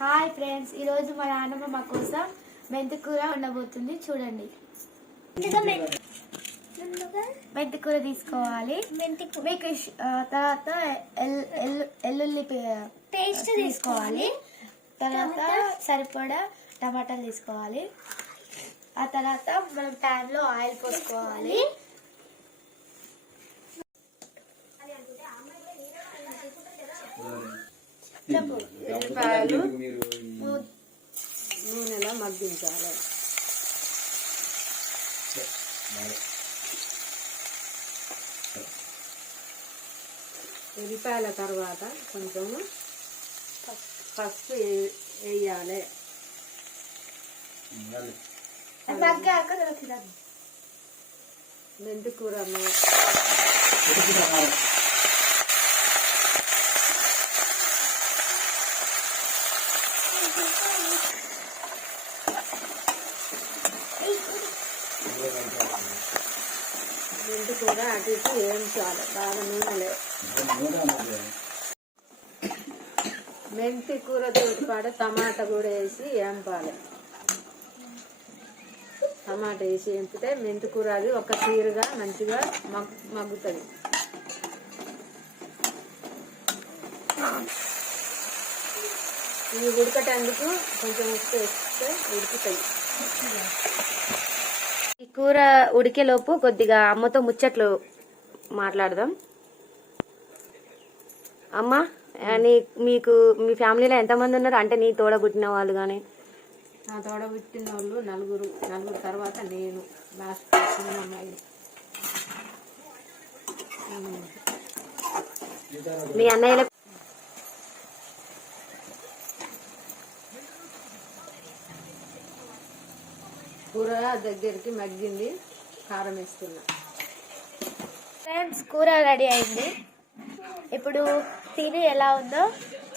Hi friends ఈరోజు మా నాన్నమ్మ మా కోసం మెంతి కూర ఉండబోతుంది చూడండి. మెంతి కూర తీసుకోవాలి. మీకు తర్వాత ఎల్- ఎల్- ఎల్లుల్లి పేస్ట్ తీసుకోవాలి. తర్వాత సరిపడా టమాటాలు తీసుకోవాలి. ఆ తర్వాత మనం ప్యాన్లో ఆయిల్ పోసుకోవాలి. ఉల్లిపాయలు మీరు ము- నూనెలో మగ్గించాలి. ఉల్లిపాయల తర్వాత కొంచెము పసుపు వేయాలి. అది మగ్గాక కూడా మెంతి కూర అటు ఇటు వేయించాలి బాగా నూనెలో మెంతి కూరతో పాటు టమాటా కూడా వేసి వేంపాలి టమాటా వేసి వేంపితే మెంతి కూర అది ఒక తీరుగా మంచిగా మగ్ మగ్గుతుంది. ఇవి ఉడకటందుకు కొంచెం ఉప్పు వేస్తే ఉడుకుతాయి కూర ఉడికేలోపు కొద్దిగా అమ్మతో ముచ్చట్లు మాట్లాడదాం. అమ్మ నీ మీకు మీ ఫ్యామిలీలో ఎంతమంది ఉన్నారు? అంటే నీ తోడ పుట్టిన వాళ్ళు కానీ నా తోడ పుట్టిన వాళ్ళు నలుగురు నలుగురు తర్వాత నేను లాస్ట్ చిన్న అమ్మాయి. మీ అన్నయ్యల కూర దగ్గరికి మగ్గింది కారం వేస్తున్నా. ఫ్రెండ్స్ కూర రెడీ అయింది. ఇప్పుడు తిని ఎలా ఉందో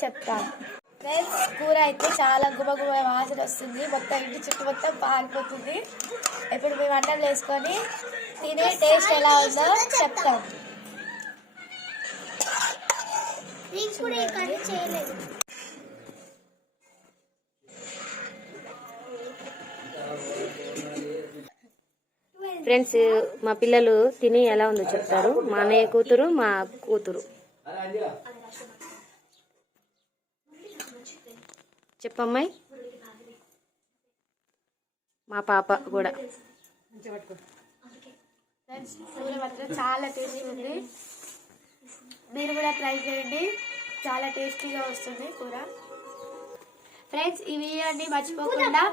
చెప్తాను ఫ్రెండ్స్ కూర అయితే చాలా గుమగుమ వాసన వస్తుంది. మొత్తం ఇంటి చుట్టూ మొత్తం పారిపోతుంది. ఇప్పుడు మేము అన్నం వేసుకొని తిని టేస్ట్ ఎలా ఉందో చెప్తాం. ఫ్రెండ్స్ మా పిల్లలు తిని ఎలా ఉందో చెప్తారు. మా అన్నయ్య కూతురు మా కూతురు. చెప్పమ్మాయి మా పాప కూడా. చాలా టేస్టీ ఉంది మీరు కూడా ట్రై చేయండి. చాలా టేస్టీగా వస్తుంది కూర. ఫ్రెండ్స్ ఈ వీడియోని మర్చిపోకుండా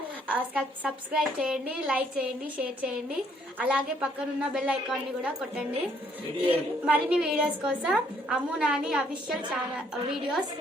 సబ్స్క్రైబ్ చేయండి లైక్ చేయండి షేర్ చేయండి. అలాగే పక్కనున్న బెల్ ఐకాన్ని కూడా కొట్టండి. ఈ మరిన్ని వీడియోస్ కోసం Ammu Nani official channel videos